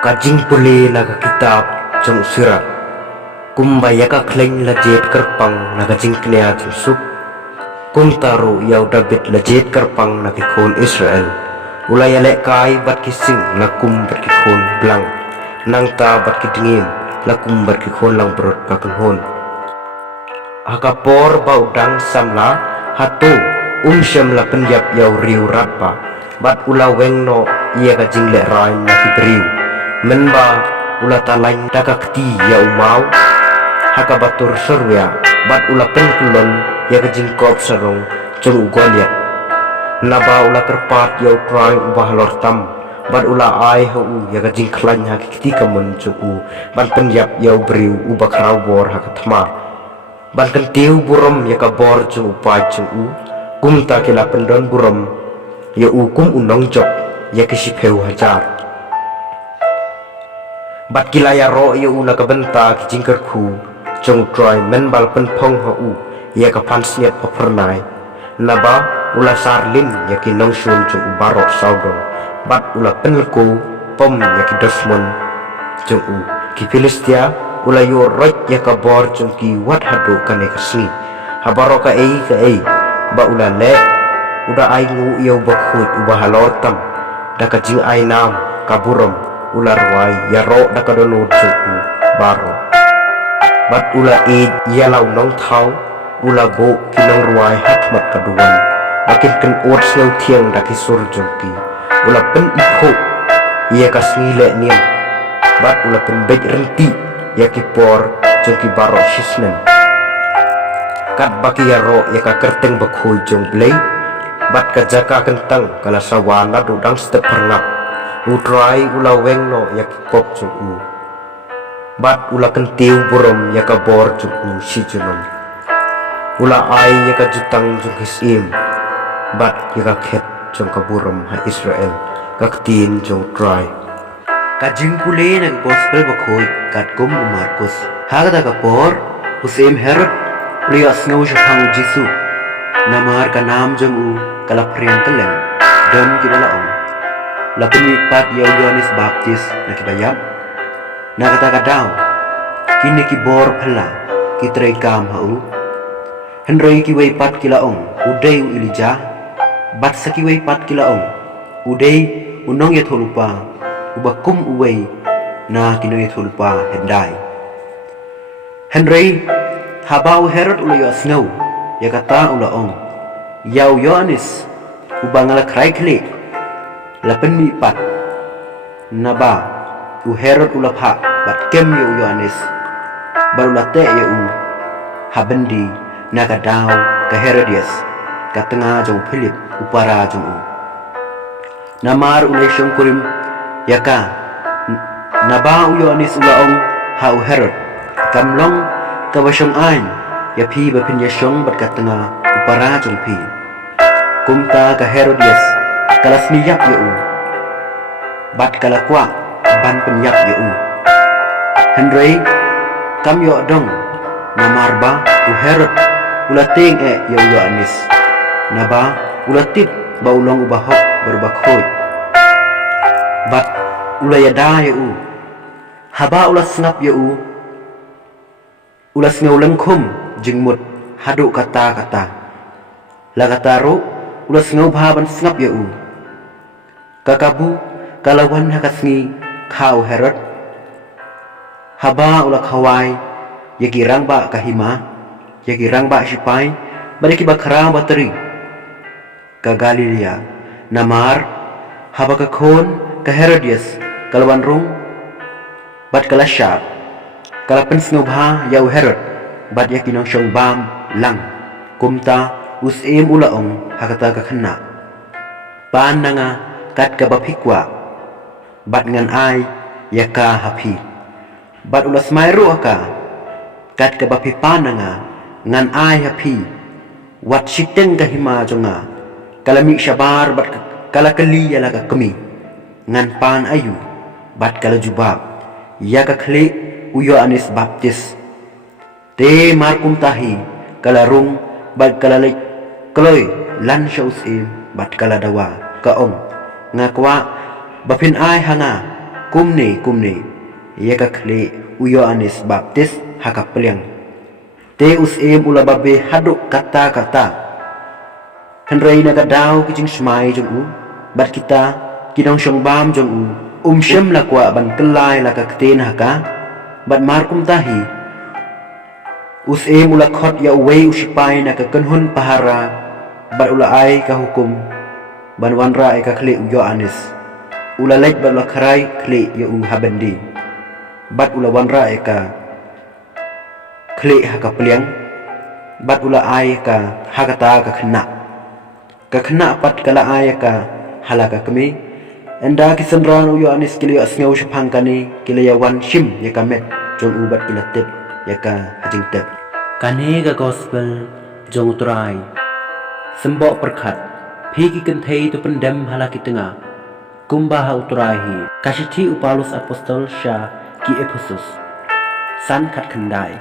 Kajing puli laga kitab jong surat kumbaya ka kleng la jet kerpang na kajing knia jong sup kum taru yau David la jet kerpang na kikon Israel ulaya lek kai bat kising la kum bat kikon blang nang ta bat kidingin la kum bat kikon lang berot kakenhon hakapor bau dang samla hatu syam la penjap yau riu rapa bat ula weng no ia kajing lek rai na kibriu menba ula talain dakakti ya umau haka batur serwya bat ula penkulon ya kejingkop sarong jong ugoliat naba ula kerpat ya utrai ubah lortam bat ula ai hu ya kejingklan haki ketika mencuku ban penyap ya briu ubah kraubor haka thma ban kentiu burom ya kabor jong upai jong kum ta kila pendon burom ya kum unong jok ya kisipeu hajar bat kila ya ro ya una kabenta kijingker ku jong troy men bal pen pong ha ya ka pan sniat pernai naba ula sarlin ya ki nong shun jong barok saudon bat ula penlku pom ya ki dosmon jong ki Filistia ula yo roj ya ka bor jong ki wat hadu kane kasni habaro ka ei ba ula le uda ai ngu yo bakhut uba halortam da ka jing ai nam kaburom ular wai ya ro da kadono juku baro bat ula ya lau nong thau ula bo kinong ruai hatmat kaduan makin ken ot snow thiang da ki sur jongki ula pen ikho ya kasni le niam bat ula pen bej renti ya ki por jongki baro shisnen kat baki ya ro ya ka kerteng bakhoi jong blei bat ka jaka kentang kala sawana dudang step pernap utrai ula weng no ya kop jung bat ula kentiu burom ya kabor jung si junom ula ai ya ka jutang jung hisim bat ya ka khet jung kaburom ha Israel kaktin jung trai kajing kule na gospel bakhoi kat kum Markus hagada kapor usim Herod priya snow jang Jisu namar ka nam jung kalaprian keleng dan kibalaong lapun pat yau Yohanes Baptis na kibayap na kata daw kini ki bor phala ki trei kam hau henrei ki wei pat kilaong udei Ilija bat saki wei pat kilaong udei unong ya tholupa ubakum uwei na kino ya tholupa hendai henrei habau Herod ulayo snow ya kata ulaong yau Yohanes ubangala krai kle lapen mi pat naba Herod ulapha bat kem yo Yohanes barulate ya habendi naga daw ka Herodias ka tengah jong Philip upara jong namar ulay syong kurim yaka naba Yohanes ulaong ha Herod kamlong kawasyong ain ya phi bapin ya syong bat ka tengah upara jong phi kumta ka Herodias kalas niyap ya bat kalakwa ban penyap ya Henry kam yo dong namarba Herod ulating ya Yohanes naba ulatit baulong ubahok berbakhoy bat ulayada ya haba ulas ngap ya ulas ngaulang khum jingmut hadu kata lagataro ulas ngau baban ngap ya kakabu kalawan hakasngi kau Herod haba ula khawai yagirang ba kahima yagirang ba sipai bariki bakara bateri ka Galilea namar haba ka khon ka Herodias kalawan rung bat kalasya kalapen snobha yau Herod bat yakinong syong bam lang kumta usim ulaong hakata ka khna pan nga kat ka bapikwa bat ngan ai yaka hapi bat ulas mayro aka kat ka bapipana nga ngan ai hapi wat siteng ka hima jonga kalami syabar bat kalakali yala ka kami ngan pan ayu bat kalajubab yaka khle Yohanes Baptis te markum tahi kalarung bat kalalay kloy lan syausim bat kaladawa kaong ngakwa bapin ai hanga kumne yaka khle u Yohanes Baptis haka peliang te us em ula babe haduk kata henrei na kadau kijing smai jong u bat kita kidong shong bam jong u shem la kwa ban kelai la ka kten haka bat markum tahi us em ula khot ya wei usipai na ka kenhun pahara bat ula ai ka hukum ban wanra ai ka khle u Yohanes ula lek bat ula kharai khle ya u habendi bat ula wanra ai ka khle haka peliang bat ula ai ka hakata ka khna pat kala ai ka halaka kami enda kisenran u Yohanes kile asngau shapangkani kile ya wan shim ya kamet jong u bat kilatep ya ka hajing tep kane ga gospel jong utrai sembok perkhat phiki kenthei tu pendem halaki tengah kumbaha utrahi kasiti upalus apostol sha ki Efesus san khat khandai